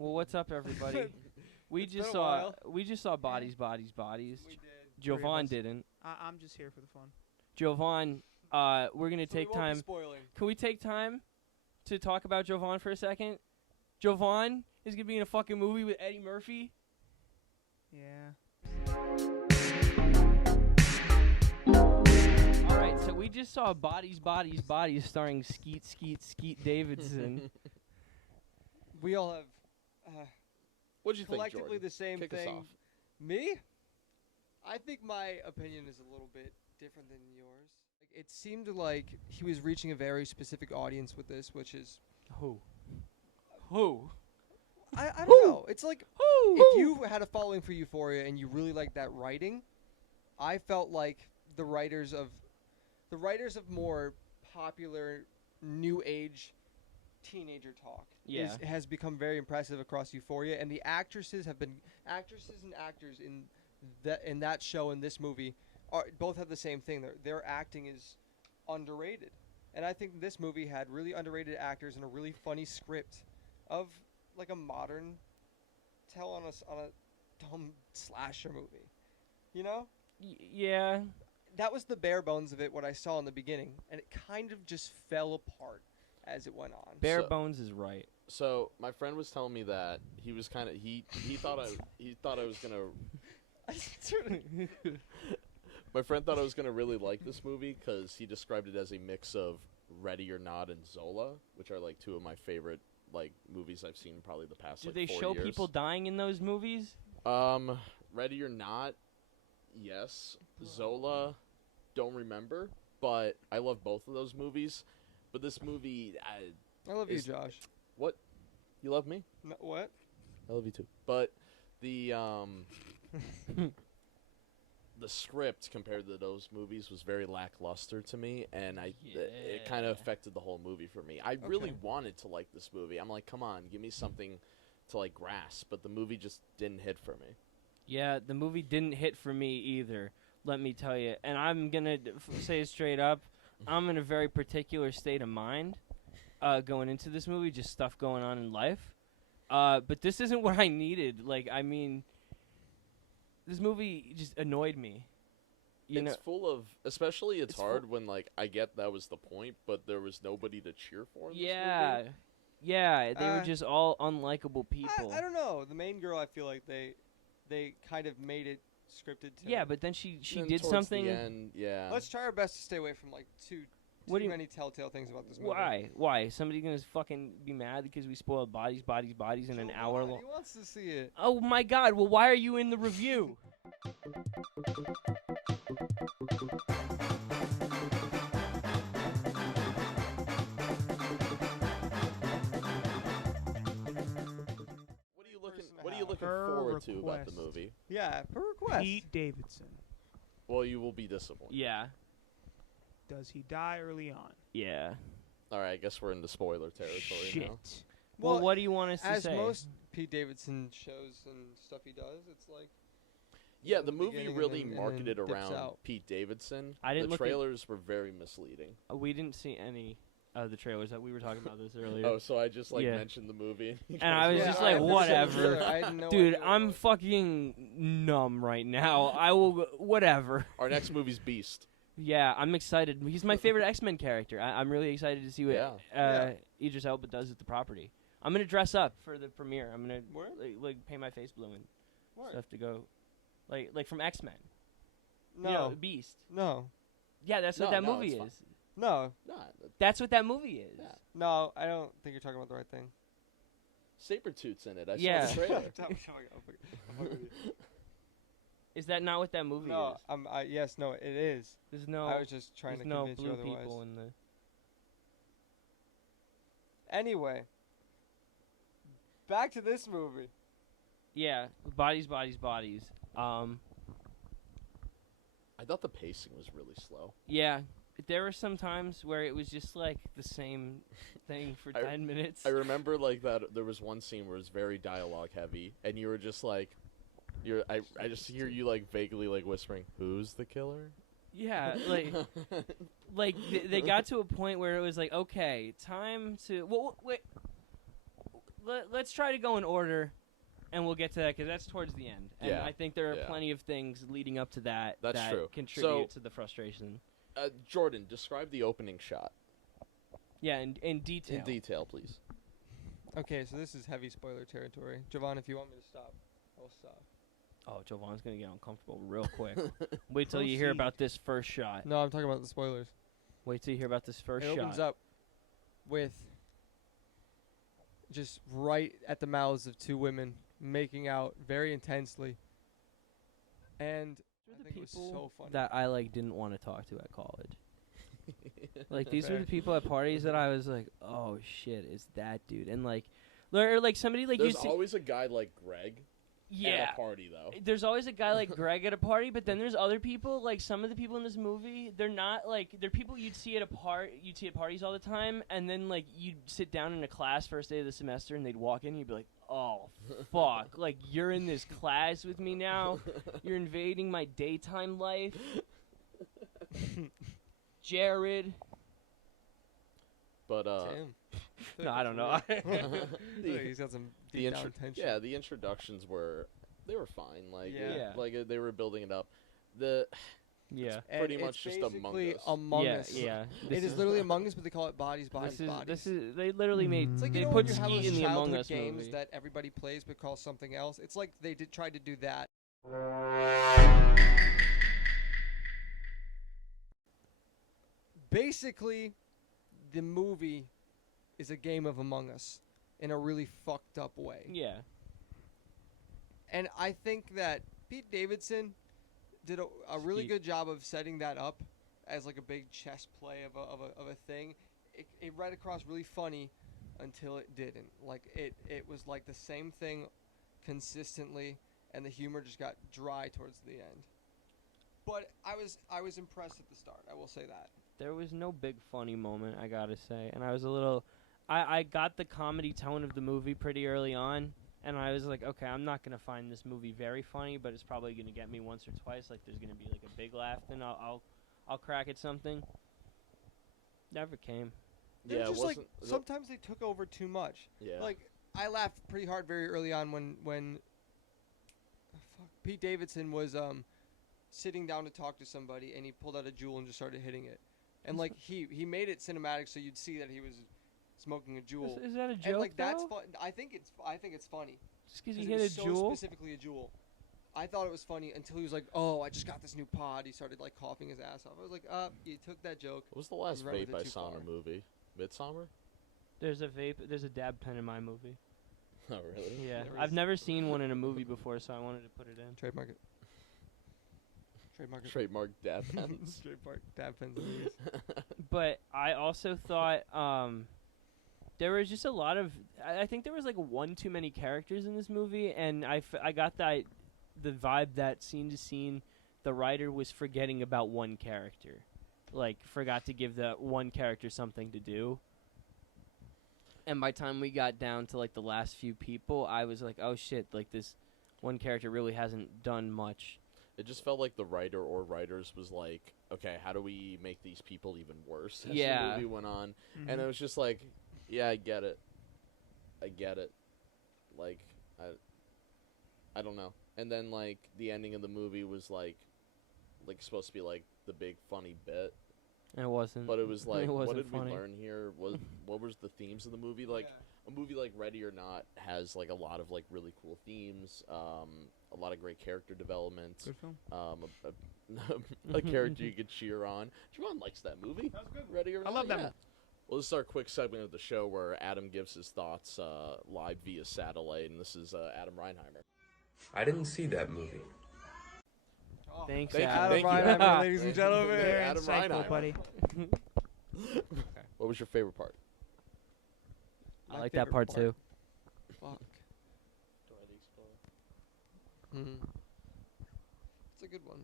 Well, what's up, everybody? We It's just been a while. saw Bodies, Bodies, Bodies. We did. Jovon didn't. I'm just here for the fun. Jovon, we're gonna So we take won't be time. spoiling. Can we take time to talk about Jovon for a second? Jovon is gonna be in a fucking movie with Eddie Murphy. Yeah. All right, so we just saw Bodies, Bodies, Bodies starring Skeet Davidson. We all have What'd you think, collectively Jordan? the same Kick us thing. off. Me? I think my opinion is a little bit different than yours. Like, it seemed like he was reaching a very specific audience with this, which is Who? I don't know. It's like Who? if you had a following for Euphoria and you really liked that writing, I felt like the writers of more popular new age teenager talk has become very impressive across Euphoria, and the actresses and actors in that show and this movie both have the same thing. Their acting is underrated, and I think this movie had really underrated actors and a really funny script of like a modern tell on a dumb slasher movie, you know? Yeah. That was the bare bones of it, what I saw in the beginning, and it kind of just fell apart as it went on. Bare bones is right. So my friend was telling me that he was kind of he thought I was gonna. My friend thought I was gonna really like this movie because he described it as a mix of Ready or Not and Zola, which are like two of my favorite like movies I've seen probably the past. Did like, they 4 show years. people dying in those movies? Ready or Not, yes. Zola, don't remember, but I love both of those movies. But this movie, I love you, Josh. What? You love me? No, what? I love you too. But the the script compared to those movies was very lackluster to me, and it kind of affected the whole movie for me. I really wanted to like this movie. I'm like, come on, give me something to like grasp, but the movie just didn't hit for me. Yeah, the movie didn't hit for me either, let me tell you. And I'm going to say it straight up, I'm in a very particular state of mind going into this movie, just stuff going on in life. But this isn't what I needed. Like, I mean, this movie just annoyed me. It's full of, especially it's hard when, like, I get that was the point, but there was nobody to cheer for in this movie. Yeah, they were just all unlikable people. I don't know. The main girl, I feel like they kind of made it scripted too. Yeah, but then she And did towards something. The end, yeah. Let's try our best to stay away from like too many telltale things about this movie. Why? Somebody gonna fucking be mad because we spoiled Bodies in an hour long? He wants to see it. Oh my God! Well, why are you in the review? What are you looking forward to about the movie? Yeah, per request. Pete Davidson. Well, you will be disappointed. Yeah. Does he die early on? Yeah. All right, I guess we're in the spoiler territory Shit. now. Well, what do you want us to as say? most Pete Davidson shows and stuff he does, it's like Yeah, the movie beginning really and then marketed dips around out. Pete Davidson. I didn't the look at- trailers were very misleading. We didn't see any of the trailers. That we were talking about this earlier. Oh, so I just like Yeah. mentioned the movie. And I was Yeah, just I like, haven't seen the whatever. trailer. I had no Dude, idea what I'm it was. fucking numb right now. I will, whatever. Our next movie's Beast. Yeah, I'm excited. He's my favorite X-Men character. I'm really excited to see what Yeah. Idris Elba does with the property. I'm gonna dress up for the premiere. I'm gonna Word? like paint my face blue and Word. stuff to go, like from X-Men. No, You know, Beast. no, Yeah, that's what No, that no, movie it's is. fine. no, Nah, That's what that movie is. Yeah. no. I don't think you're talking about the right thing. Sabretooth's in it. I Yeah. saw the trailer. Is that not what that movie No, is? yes, no, it is. There's no. I was just trying there's to no convince blue you otherwise. people in the. Anyway, back to this movie. Yeah, bodies. I thought the pacing was really slow. Yeah, there were some times where it was just like the same thing for 10 minutes. I remember like that there was one scene where it was very dialogue heavy, and you were just like, I just hear you like vaguely like whispering, "Who's the killer?" Yeah, like they got to a point where it was like, okay, time to. Well, wait. let's try to go in order, and we'll get to that because that's towards the end. And Yeah, I think there are yeah. plenty of things leading up to that That's that true. contribute So- to the frustration. Jordan, describe the opening shot Yeah, in detail. in detail, please. Okay, so this is heavy spoiler territory. Jovon, if you want me to stop, I'll stop. Oh, Jovon's gonna get uncomfortable real quick. Wait till you hear Proceed. about this first shot. No, I'm talking about the spoilers. Wait till you hear about this first It shot. opens up with just right at the mouths of two women making out very intensely, and These I were the think it was people so funny. that I didn't want to talk to at college. Like these were Fair. the people at parties that I was like, oh shit, it's that dude, and or somebody like There's you see, always a guy like Greg yeah. at a party, though. There's always a guy like Greg at a party, but then there's other people, like some of the people in this movie, they're not they're people you'd see at parties all the time, and then you'd sit down in a class first day of the semester and they'd walk in and you'd be like, oh fuck, you're in this class with me now, you're invading my daytime life. Jared. Damn. But I feel No, like I don't know. that's weird. He's got some the deep down tension. yeah, the introductions were fine. Yeah. They were building it up. Yeah. And pretty it's much just Among basically Us. Among yeah, Us. yeah. It is literally Among Us, but they call it Bodies, Bodies, Bodies. This is they literally made It's like, they you know, put when you have Skeet those in the Among childhood Us games movie. that everybody plays but calls something else. It's like they tried to do that. Basically, the movie is a game of Among Us in a really fucked up way. Yeah. And I think that Pete Davidson did a really Skeet. good job of setting that up as like a big chess play of a thing. It read across really funny until it didn't. Like it was like the same thing consistently, and the humor just got dry towards the end. But I was impressed at the start. I will say that. There was no big funny moment, I gotta say, and I was a little. I got the comedy tone of the movie pretty early on, and I was like, okay, I'm not gonna find this movie very funny, but it's probably gonna get me once or twice. Like, there's gonna be like a big laugh, then I'll crack at something. Never came. They're Yeah, just it like wasn't. sometimes they took over too much. Yeah. Like I laughed pretty hard very early on when Pete Davidson was sitting down to talk to somebody and he pulled out a jewel and just started hitting it. And like he made it cinematic so you'd see that he was smoking a jewel. Is that a joke? And like that's though? fun. I think it's funny. Just because 'Cause he it hit a was so jewel. specifically a jewel. I thought it was funny until he was like, "Oh, I just got this new pod." He started like coughing his ass off. I was like, you took that joke." What was the last Ran with vape it I too saw in far. a movie? Midsummer? There's a vape. There's a dab pen in my movie. Oh, really? Yeah, Never I've s- never seen one in a movie before, so I wanted to put it in. Trademark it. Trademark it. Trademark dab pens. Trademark dab pens and movies. But I also thought there was just a lot of. I think there was like one too many characters in this movie, and I got the vibe that scene to scene, the writer was forgetting about one character, like forgot to give that one character something to do. And by the time we got down to like the last few people, I was like, oh shit, like this one character really hasn't done much. It just felt like the writer or writers was like, okay, how do we make these people even worse as Yeah. the movie went on? Mm-hmm. And it was just like, yeah, I get it. Like, I don't know. And then, like, the ending of the movie was, like supposed to be, like, the big funny bit. And it wasn't. But it was like, It what wasn't did funny. we learn here? What was the themes of the movie? Like, a movie like Ready or Not has, like, a lot of, like, really cool themes, a lot of great character development, Good film. a character you could cheer on. Jovon likes that movie. That was good. Ready or I Not? love that yeah. movie. Well, this is our quick segment of the show where Adam gives his thoughts live via satellite, and this is Adam Reinheimer. I didn't see that movie. Thanks, Thank you, Adam. thank you. Reinheimer, ladies and Thank gentlemen. you. Very Adam insightful, Reinheimer. buddy. What was your favorite part? I My like that favorite part too. Fuck. Hmm. It's a good one.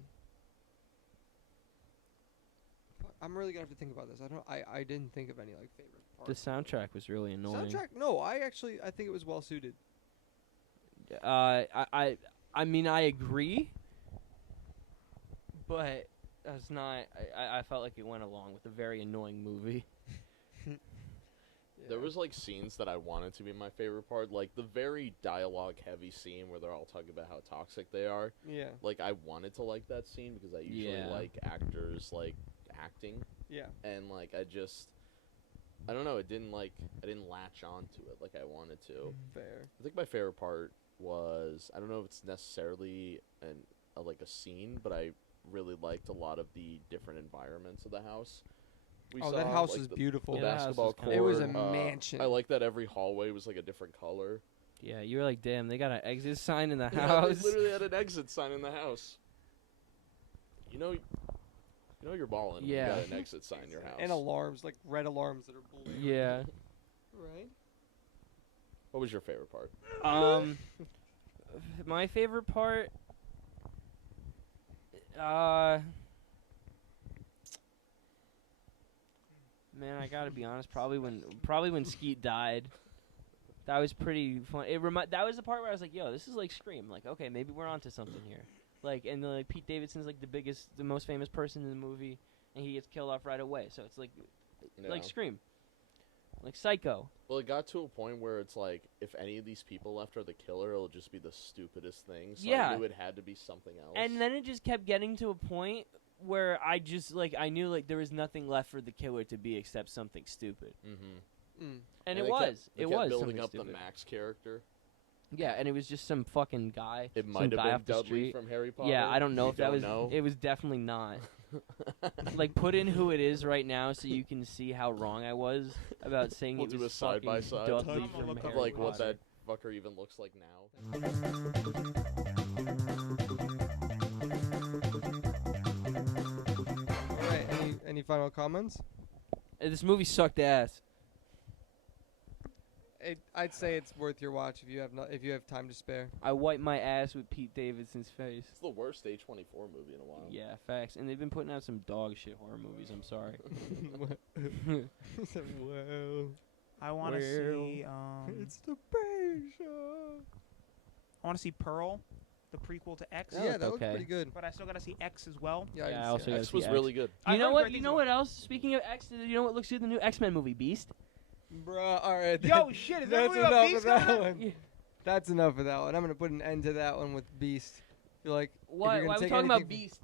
Fuck, I'm really gonna have to think about this. I didn't think of any like favorite The parts. soundtrack was really annoying. Soundtrack? No, I think it was well suited. I mean, I agree, but that's not. I felt like it went along with a very annoying movie. There was like scenes that I wanted to be my favorite part, like the very dialogue-heavy scene where they're all talking about how toxic they are. Yeah. Like I wanted to like that scene because I usually like actors like acting, Yeah. and like I don't know, I didn't latch on to it like I wanted to. Fair. I think my favorite part was, I don't know if it's necessarily like a scene, but I really liked a lot of the different environments of the house. That house like, is the beautiful. Yeah, that house basketball is kinda court. It was a cool. mansion. I like that every hallway was like a different color. Yeah, you were like, damn, they got an exit sign in the Yeah, house. they literally had an exit sign in the house. You know you're balling when Yeah. you got an exit sign in your house. And alarms, like red alarms that are blue. Yeah. Right? What was your favorite part? My favorite part, man, I gotta be honest. Probably when Skeet died. That was pretty fun. That was the part where I was like, "Yo, this is like Scream." Like, okay, maybe we're onto something here. Like, and like Pete Davidson's like the most famous person in the movie, and he gets killed off right away. So it's like Scream, like Psycho. Well, it got to a point where it's like, if any of these people left are the killer, it'll just be the stupidest thing. So Yeah. I knew it had to be something else. And then it just kept getting to a point where I knew like there was nothing left for the killer to be except something stupid. Mm-hmm. And they it was. They It kept was building something up stupid. the Max character. Yeah, and it was just some fucking guy. It some might have guy been off the Dudley street. from Harry Potter. Yeah, I don't know if that was. Know. It was definitely not. Like, put in who it is right now so you can see how wrong I was about saying We'll it do was a side by fucking side. Dudley I'm gonna from look Harry up like what Potter. that fucker even looks like now. All right. Any final comments? This movie sucked ass. I'd say it's worth your watch if you have time to spare. I wiped my ass with Pete Davidson's face. It's the worst A24 movie in a while. Yeah, facts. And they've been putting out some dog shit horror movies. I'm sorry. Well, I want to see. it's the Bay Show. I want to see Pearl, the prequel to X. That Yeah, looked that looked okay. pretty good. But I still gotta see X as well. Yeah, Yeah, I can also see gotta that. X see was X. really good. I You know heard what? great You things know about what else? Speaking of X, you know what looks good? The new X-Men movie, Beast. Bruh, all right. Yo, shit, is there a That's movie about enough Beast of that coming out? one. That's enough of that one. I'm gonna put an end to that one with Beast. Feel like Why gonna are we take talking about anything- Beast?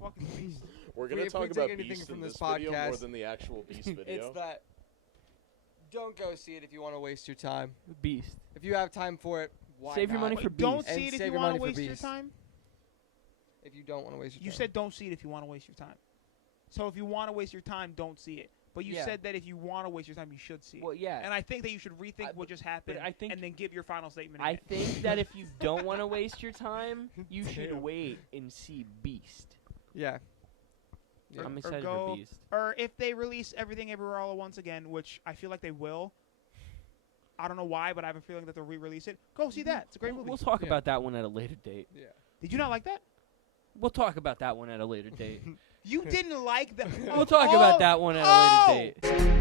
Fucking Beast. We're gonna If we talk take about anything Beast from in this this video more podcast, than the actual Beast video. it's that. Don't go see it if you want to waste your time. Beast. If you have time for it, why Save your not? money for Don't Beast. And see it if save you your want money to for waste your Beast. time. If you don't want to waste your You time. said don't see it if you want to waste your time. So if you want to waste your time, don't see it. But you Yeah. said that if you want to waste your time, you should see it. Well, yeah. And I think that you should rethink what just happened I think- and then give your final statement I again. think that if you don't want to waste your time, you should Damn. wait and see Beast. Yeah. Yeah. I'm Or excited go- for Beast. Or if they release Everything Everywhere All at Once again, which I feel like they will. I don't know why, but I have a feeling that they'll re-release it. Go see that. It's a great movie. We'll talk Yeah. about that one at a later date. Yeah. Did you not like that? We'll talk about that one at a later date. You didn't like that. We'll talk about that one at a later date.